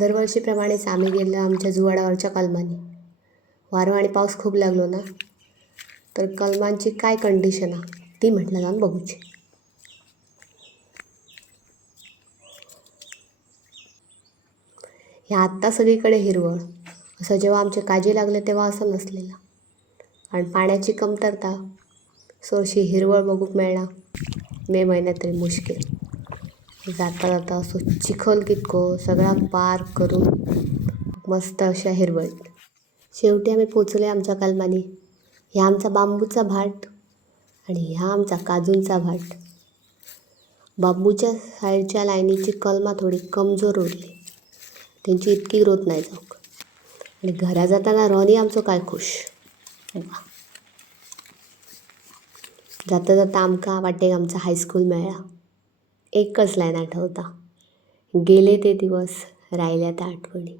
दरवर्षीप्रमाणेच आम्ही गेलो आमच्या जुवाडावरच्या कलमांनी. वारो आणि पाऊस खूप लागलो ना, तर कलमांची काय कंडिशन आहे ती म्हटलं जाऊन बघूची. ह्या आत्ता सगळीकडे हिरवळ, असं जेव्हा आमचे काजी लागले तेव्हा असं नसलेलं. आणि पाण्याची कमतरता, सो अशी हिरवळ बघूक मिळणार मे महिन्यात तरी मुश्किल. जाता जाता असो चिखल कितको सगळा पार करून मस्त अशा हिरवळीत शेवटी आम्ही पोचले आमच्या कलमानी. ह्या आमचा बांबूचा भाट आणि ह्या आमचा काजूंचा भाट. बांबूच्या साईडच्या लाईनीची कलमा थोडी कमजोर उरली, त्यांची इतकी ग्रोथ नाही जाऊक. आणि घरा जाताना रॉनी आमचो काय खुश. जाता जाता आमका वाटेक आमचा हायस्कूल मेळ्ळा. एकच लाईन आठवता, गेले ते दिवस राहिल्या त्या आठवणी.